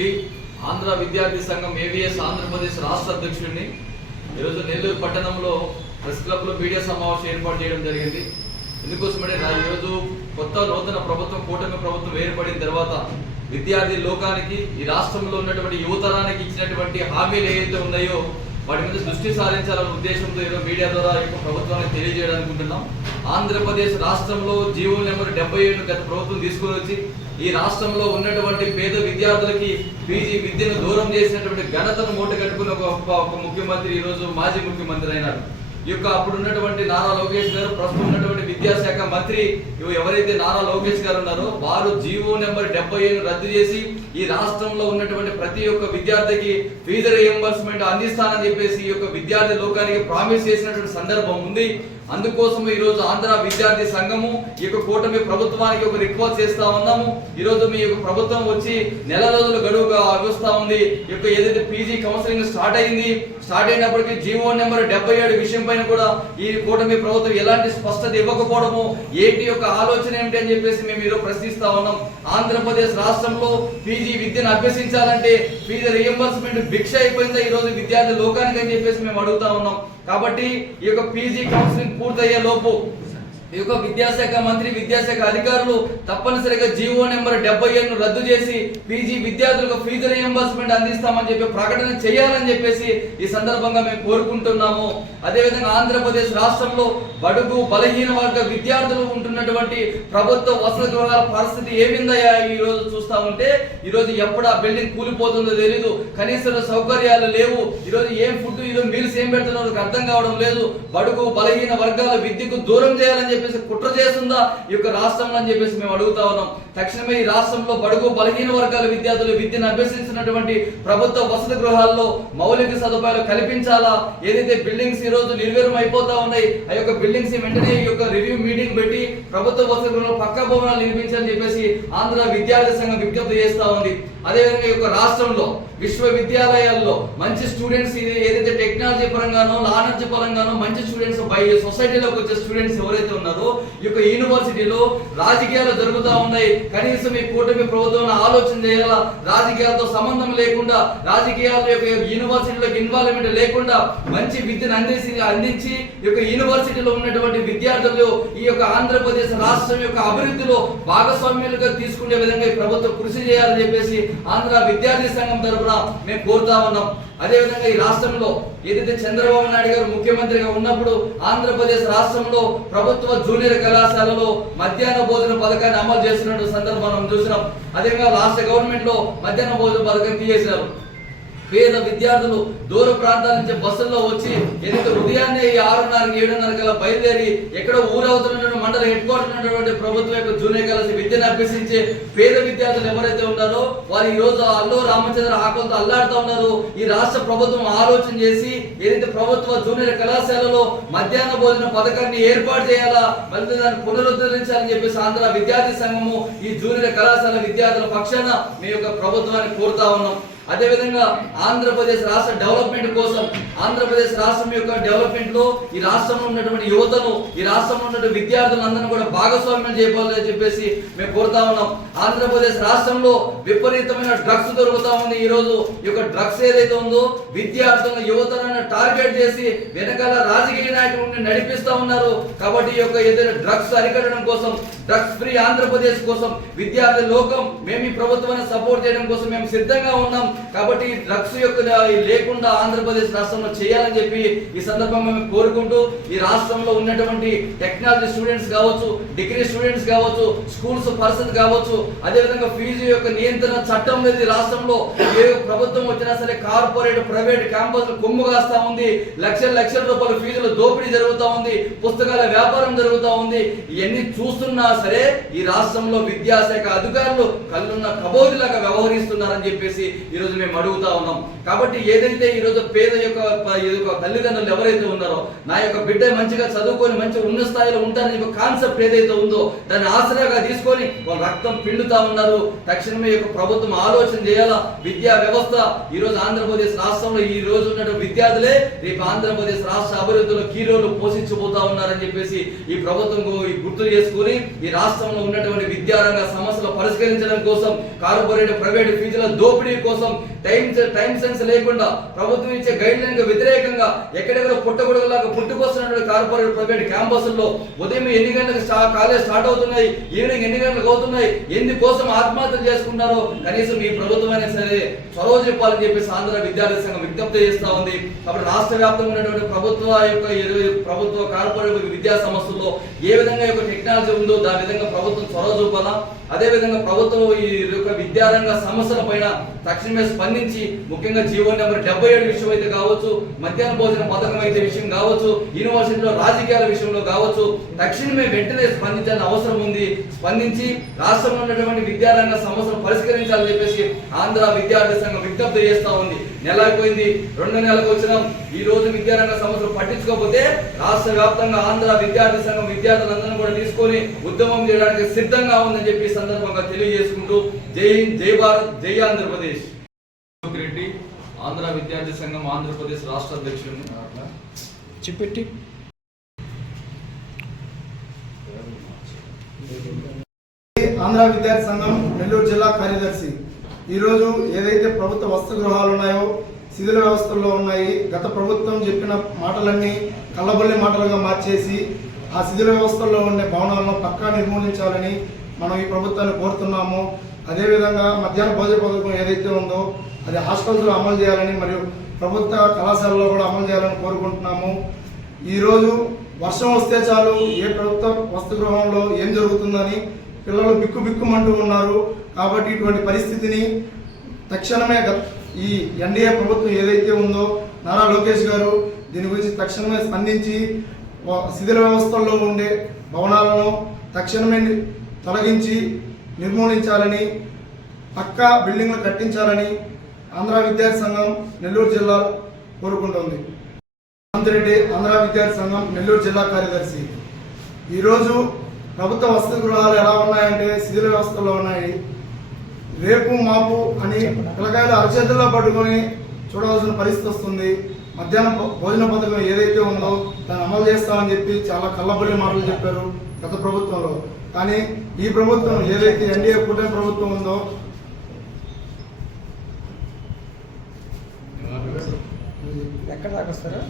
రెడ్డి, ఆంధ్ర విద్యార్థి సంఘం ఏవిఎస్ ఆంధ్రప్రదేశ్ రాష్ట్ర అధ్యక్షుడిని. ఈరోజు నెల్లూరు పట్టణంలో ప్రెస్ క్లబ్లో మీడియా సమావేశం ఏర్పాటు చేయడం జరిగింది. ఎందుకోసమంటే ఈరోజు నూతన ప్రభుత్వం, కూటమి ప్రభుత్వం ఏర్పడిన తర్వాత విద్యార్థి లోకానికి, ఈ రాష్ట్రంలో ఉన్నటువంటి యువతరానికి ఇచ్చినటువంటి హామీలు ఏవైతే ఉన్నాయో వాటి మీద దృష్టి సారించాలనే ఉద్దేశంతో ఈరోజు మీడియా ద్వారా ఈ ప్రభుత్వానికి తెలియజేయాలనుకుంటున్నాం. ఆంధ్రప్రదేశ్ రాష్ట్రంలో జీవో నెంబర్ 77 గత ప్రభుత్వం తీసుకుని వచ్చి ఈ రాష్ట్రంలో ఉన్నటువంటి పేద విద్యార్థులకి పీజీ విద్యను దూరం చేసినటువంటి ఘనతను మూటగట్టుకున్న ఒక ముఖ్యమంత్రి ఈరోజు మాజీ ముఖ్యమంత్రి అయినారు. ఈ యొక్క అప్పుడు ఉన్నటువంటి నారా లోకేష్ గారు, ప్రస్తుతం ఉన్నటువంటి విద్యాశాఖ మంత్రి ఎవరైతే నారా లోకేష్ గారు ఉన్నారో వారు జీవో నెంబర్ 77 రద్దు చేసి ఈ రాష్ట్రంలో ఉన్నటువంటి ప్రతి ఒక్క విద్యార్థికి ఫీజు రీయింబర్స్మెంట్ అందిస్తానని చెప్పేసి ఈ యొక్క విద్యార్థి లోకానికి ప్రామిస్ చేసినటువంటి సందర్భం ఉంది. అందుకోసం ఈ రోజు ఆంధ్ర విద్యార్థి సంఘము ఈ యొక్క కూటమి ప్రభుత్వానికి ఒక రిక్వెస్ట్ చేస్తా ఉన్నాము. ఈ రోజు మీ యొక్క ప్రభుత్వం వచ్చి నెల రోజుల గడువుగా వస్తా ఉంది. ఈ యొక్క ఏదైతే పీజీ కౌన్సిలింగ్ స్టార్ట్ అయినప్పటికీ జీవో నెంబర్ 77 విషయం పైన కూడా ఈ కూటమి ప్రభుత్వం ఎలాంటి స్పష్టత ఇవ్వకపోవడము, ఏంటి యొక్క ఆలోచన ఏమిటి అని చెప్పేసి మేము ఈరోజు ప్రశ్నిస్తా ఉన్నాం. ఆంధ్రప్రదేశ్ రాష్ట్రంలో పీజీ విద్యను అభ్యసించాలంటే ఫీజు రీయింబర్స్మెంట్ భిక్ష అయిపోయిందా ఈ రోజు విద్యార్థి లోకానికి అని చెప్పేసి మేము అడుగుతా ఉన్నాం. కాబట్టి ఈ యొక్క పీజీ కౌన్సిలింగ్ పూర్తయ్యే లోపు ఈ యొక్క విద్యాశాఖ మంత్రి, విద్యాశాఖ అధికారులు తప్పనిసరిగా జీవో నెంబర్ 77 రద్దు చేసి పీజీ విద్యార్థులకు ఫీజు రీయింబర్స్మెంట్ అందిస్తామని చెప్పి ప్రకటన చేయాలని చెప్పేసి ఈ సందర్భంగా మేము కోరుకుంటున్నాము. అదేవిధంగా ఆంధ్రప్రదేశ్ రాష్ట్రంలో బడుగు బలహీన వర్గ విద్యార్థులు ఉంటున్నటువంటి ప్రభుత్వ వసతి గృహాల పరిస్థితి ఏమిందయ్యా ఈ రోజు చూస్తా ఉంటే, ఈ రోజు ఎప్పుడు ఆ బిల్డింగ్ కూలిపోతుందో తెలీదు, కనీస సౌకర్యాలు లేవు. ఈ రోజు ఏం ఫుడ్, ఈరోజు మీల్స్ ఏం పెడుతున్నారో అర్థం కావడం లేదు. బడుగు బలహీన వర్గాల విద్యకు దూరం చేయాలని కుట్ర చేస్తుందా ఈ యొక్క రాష్ట్రంలో అని చెప్పేసి మేము అడుగుతా ఉన్నాం. తక్షణమే ఈ రాష్ట్రంలో బడుగు బలహీన వర్గాల విద్యార్థులు విద్యను అభ్యసించినటువంటి ప్రభుత్వ వసతి గృహాల్లో మౌలిక సదుపాయాలు కల్పించాలా. ఏదైతే బిల్డింగ్స్ ఈ రోజు నిర్వీర్యం అయిపోతా ఉన్నాయి, ఆ యొక్క బిల్డింగ్స్ వెంటనే ఈ యొక్క రివ్యూ మీటింగ్ పెట్టి ప్రభుత్వ వసతి గృహంలో పక్కా భవనాలు నిర్మించాలని చెప్పేసి ఆంధ్ర విద్యార్థి సంఘం విజ్ఞప్తి చేస్తా ఉంది. అదేవిధంగా ఈ యొక్క రాష్ట్రంలో విశ్వవిద్యాలయాల్లో మంచి స్టూడెంట్స్, ఏదైతే టెక్నాలజీ పరంగానో, నాలెడ్జ్ పరంగానో మంచి స్టూడెంట్స్ సొసైటీలోకి వచ్చే స్టూడెంట్స్ ఎవరైతే ఉన్నారో ఈ యొక్క యూనివర్సిటీలో రాజకీయాలు జరుగుతూ ఉన్నాయి. కనీసం ఈ కూటమి ప్రభుత్వం ఆలోచన చేయాలా. రాజకీయాలతో సంబంధం లేకుండా, రాజకీయాల యొక్క యూనివర్సిటీలోకి ఇన్వాల్వ్మెంట్ లేకుండా మంచి విద్యను అందించి ఈ యొక్క యూనివర్సిటీలో ఉన్నటువంటి విద్యార్థులు ఈ యొక్క ఆంధ్రప్రదేశ్ రాష్ట్రం యొక్క అభివృద్ధిలో భాగస్వామ్యులుగా తీసుకునే విధంగా ఈ ప్రభుత్వం కృషి చేయాలని చెప్పేసి ఆంధ్ర విద్యార్థి సంఘం తరఫున మేము కోరుతా ఉన్నాం. అదేవిధంగా ఈ రాష్ట్రంలో ఏదైతే చంద్రబాబు నాయుడు గారు ముఖ్యమంత్రిగా ఉన్నప్పుడు ఆంధ్రప్రదేశ్ రాష్ట్రంలో ప్రభుత్వ జూనియర్ కళాశాలలో మధ్యాహ్న భోజన పథకాన్ని అమలు చేస్తున్న సందర్భం మనం చూసినాం. అదేవిధంగా లాస్ట్ గవర్నమెంట్ లో మధ్యాహ్న భోజన పథకం తీసేశారు. పేద విద్యార్థులు దూర ప్రాంతాల నుంచి బస్సుల్లో వచ్చి ఏదైతే ఉదయాన్నే 6:30 7:30 కల్లా బయలుదేరి ఎక్కడో ఊరవుతున్నటువంటి మండల హెడ్ క్వార్టర్ ఉన్నటువంటి ప్రభుత్వం యొక్క జూనియర్ కళాశాల విద్యను అభ్యసించే పేద విద్యార్థులు ఎవరైతే ఉన్నారో వారు ఈ రోజు అల్లో రామచంద్ర ఆకలితో అల్లాడుతూ ఉన్నారు. ఈ రాష్ట్ర ప్రభుత్వం ఆలోచన చేసి ఏదైతే ప్రభుత్వ జూనియర్ కళాశాలలో మధ్యాహ్న భోజన పథకాన్ని ఏర్పాటు చేయాలా, మళ్ళీ దాన్ని పునరుద్ధరించాలని చెప్పేసి ఆంధ్ర విద్యార్థి సంఘము ఈ జూనియర్ కళాశాల విద్యార్థుల పక్షాన మీ యొక్క ప్రభుత్వాన్ని కోరుతా ఉన్నాం. అదేవిధంగా ఆంధ్రప్రదేశ్ రాష్ట్ర డెవలప్మెంట్ కోసం, ఆంధ్రప్రదేశ్ రాష్ట్రం యొక్క డెవలప్మెంట్ లో ఈ రాష్ట్రంలో ఉన్నటువంటి యువతను, ఈ రాష్ట్రంలో ఉన్నటువంటి విద్యార్థులందరినీ కూడా భాగస్వామ్యం చేయాలని చెప్పేసి మేము కోరుతా ఉన్నాం. ఆంధ్రప్రదేశ్ రాష్ట్రంలో విపరీతమైన డ్రగ్స్ దొరుకుతా ఉంది. ఈ రోజు ఈ యొక్క డ్రగ్స్ ఏదైతే ఉందో విద్యార్థులను, యువతను టార్గెట్ చేసి వెనకాల రాజకీయ నాయకులను నడిపిస్తా ఉన్నారు. కాబట్టి ఈ యొక్క ఏదైనా డ్రగ్స్ అరికట్టడం కోసం, డ్రగ్స్ ఫ్రీ ఆంధ్రప్రదేశ్ కోసం విద్యార్థి లోకం మేము ఈ ప్రభుత్వాన్ని సపోర్ట్ చేయడం కోసం మేము సిద్ధంగా ఉన్నాం. కాబట్టి డ్రగ్స్ యొక్క లేకుండా ఆంధ్రప్రదేశ్ రాష్ట్రంలో చేయాలని చెప్పి ఈ సందర్భంగా మేము కోరుకుంటూ, ఈ రాష్ట్రంలో ఉన్నటువంటి టెక్నాలజీ స్టూడెంట్స్ కావచ్చు, డిగ్రీ స్టూడెంట్స్ కావచ్చు, స్కూల్స్ పరిస్థితి కావచ్చు, అదేవిధంగా ఫీజు యొక్క నియంత్రణ చట్టం అనేది రాష్ట్రంలో ఏ ప్రభుత్వం వచ్చినా సరే కార్పొరేట్ ప్రైవేట్ క్యాంపస్ కొమ్ము కాస్తా ఉంది. లక్షల రూపాయల ఫీజులు దోపిడీ జరుగుతూ ఉంది, పుస్తకాల వ్యాపారం జరుగుతూ ఉంది. ఇవన్నీ చూస్తున్నా సరే ఈ రాష్ట్రంలో విద్యాశాఖ అధికారులు కళ్ళున్న కబోదిలాగా వ్యవహరిస్తున్నారని చెప్పేసి ఈరోజు ఈరోజు మేము అడుగుతా ఉన్నాం. కాబట్టి ఏదైతే ఈరోజు పేద యొక్క తల్లిదండ్రులు ఎవరైతే ఉన్నారో నా యొక్క బిడ్డ మంచిగా చదువుకొని మంచి ఉన్నత స్థాయిలో ఉంటారని ఒక కాన్సెప్ట్ ఏదైతే ఉందో దాన్ని ఆసరాగా తీసుకొని వాళ్ళు రక్తం పిండుతా ఉన్నారు. తక్షణమే యొక్క ప్రభుత్వం ఆలోచన చేయాలా. విద్యా వ్యవస్థ ఈరోజు ఆంధ్రప్రదేశ్ రాష్ట్రంలో ఈ రోజు ఉన్నటువంటి విద్యార్థులే రేపు ఆంధ్రప్రదేశ్ రాష్ట్ర అభివృద్ధిలో కీ రోల్ పోషించబోతా ఉన్నారని చెప్పేసి ఈ ప్రభుత్వం గుర్తు చేసుకుని ఈ రాష్ట్రంలో ఉన్నటువంటి విద్యారంగ సమస్యలు పరిష్కరించడం కోసం కార్పొరేట్ ప్రైవేట్ ఫీజుల దోపిడీ కోసం టైం సెన్స్ లేకుండా ప్రభుత్వం ఇచ్చే గైడ్ లైన్ కు వ్యతిరేకంగా ఎక్కడెక్కడ పుట్టగొడుగులాగా పుట్టుకొస్తున్నటువంటి కార్పొరేట్ ప్రైవేట్ క్యాంపస్ల్లో ఉదయం ఎన్ని గంటలకు కాలేజ్ స్టార్ట్ అవుతున్నాయి, ఈవినింగ్ ఎన్ని గంటలకు అవుతున్నాయి, ఎందుకోసం ఆత్మహత్యలు చేసుకుంటారో కనీసం ఈ ప్రభుత్వం అయినా సరే చొరవ చెప్పాలని చెప్పేసి ఆంధ్ర విద్యార్థి సంఘం విజ్ఞప్తి చేస్తా ఉంది. కాబట్టి రాష్ట్ర వ్యాప్తంగా ఉన్నటువంటి ప్రభుత్వ కార్పొరేట్ విద్యా సంస్థల్లో ఏ విధంగా యొక్క టెక్నాలజీ ఉందో దాని విధంగా ప్రభుత్వం చొరవ చూపాలా. అదే విధంగా ప్రభుత్వం ఈ యొక్క విద్యారంగ సమస్యల పైన తక్షణమే స్పందించి ముఖ్యంగా జీవో నెంబర్ 77 విషయం అయితే కావచ్చు, మధ్యాహ్న భోజన పథకం అయితే విషయం కావచ్చు, యూనివర్సిటీలో రాజకీయాల విషయంలో కావచ్చు, తక్షణమే వెంటనే స్పందించాల్సిన అవసరం ఉంది. స్పందించి రాష్ట్రంలో ఉన్నటువంటి విద్యారంగ సమస్యలు పరిష్కరించాలని చెప్పేసి ఆంధ్ర విద్యార్థి సంఘం విజ్ఞప్తి చేస్తా ఉంది. నెల అయిపోయింది, 2 నెలలకు వచ్చినాం. ఈ రోజు విద్యారంగ సమస్యలు పట్టించుకోకపోతే రాష్ట్ర వ్యాప్తంగా ఆంధ్ర విద్యార్థి సంఘం విద్యార్థులందరినీ కూడా తీసుకొని ఉద్యమం చేయడానికి సిద్ధంగా ఉందని చెప్పి సందర్భంగా తెలియజేసుకుంటూ జై హింద్, జై భారత్, జై ఆంధ్రప్రదేశ్. రెడ్డి ఆంధ్ర విద్యార్థి సంఘం ఆంధ్రప్రదేశ్ రాష్ట్ర అధ్యక్షుడిని చెప్పెట్టి ఆంధ్ర విద్యార్థి సంఘం నెల్లూరు జిల్లా కార్యదర్శి. ఈరోజు ఏదైతే ప్రభుత్వ వసతి గృహాలు ఉన్నాయో శిథిల వ్యవస్థల్లో ఉన్నాయి. గత ప్రభుత్వం చెప్పిన మాటలన్నీ కళ్ళబొల్లి మాటలుగా మార్చేసి ఆ శిథిల వ్యవస్థల్లో ఉండే భవనాలను పక్కా నిర్మూలించాలని మనం ఈ ప్రభుత్వాన్ని కోరుతున్నాము. అదేవిధంగా మధ్యాహ్న భోజన పథకం ఏదైతే ఉందో అది హాస్టల్స్లో అమలు చేయాలని మరియు ప్రభుత్వ కళాశాలలో కూడా అమలు చేయాలని కోరుకుంటున్నాము. ఈరోజు వర్షం వస్తే చాలు ఏ ప్రభుత్వ వసతి గృహంలో ఏం జరుగుతుందని పిల్లలు బిక్కుమంటూ ఉన్నారు. కాబట్టి ఇటువంటి పరిస్థితిని తక్షణమే ఈ ఎన్డీఏ ప్రభుత్వం ఏదైతే ఉందో నారా లోకేష్ గారు దీని గురించి తక్షణమే స్పందించి శిథిల వ్యవస్థల్లో ఉండే భవనాలను తక్షణమే తొలగించి నిర్మూలించాలని, పక్కా బిల్డింగ్లు కట్టించాలని ఆంధ్ర విద్యార్థి సంఘం నెల్లూరు జిల్లా కోరుకుంటోంది. రెడ్డి ఆంధ్ర విద్యార్థి సంఘం నెల్లూరు జిల్లా కార్యదర్శి. ఈరోజు ప్రభుత్వ వసతి గృహాలు ఎలా ఉన్నాయంటే శిథిల వ్యవస్థలో ఉన్నాయి. రేపు మాపు అని పిల్లకాయలు అరచేతుల్లో పట్టుకొని చూడవలసిన పరిస్థితి వస్తుంది. మధ్యాహ్న భోజన పథకం ఏదైతే ఉందో దాన్ని అమలు చేస్తామని చెప్పి చాలా కళ్ళబొల్లి మాటలు చెప్పారు గత ప్రభుత్వంలో. కానీ ఈ ప్రభుత్వం ఏదైతే ఎన్డీఏ కూటమి ప్రభుత్వం ఉందో ఎక్కడ దాకా వస్తారా?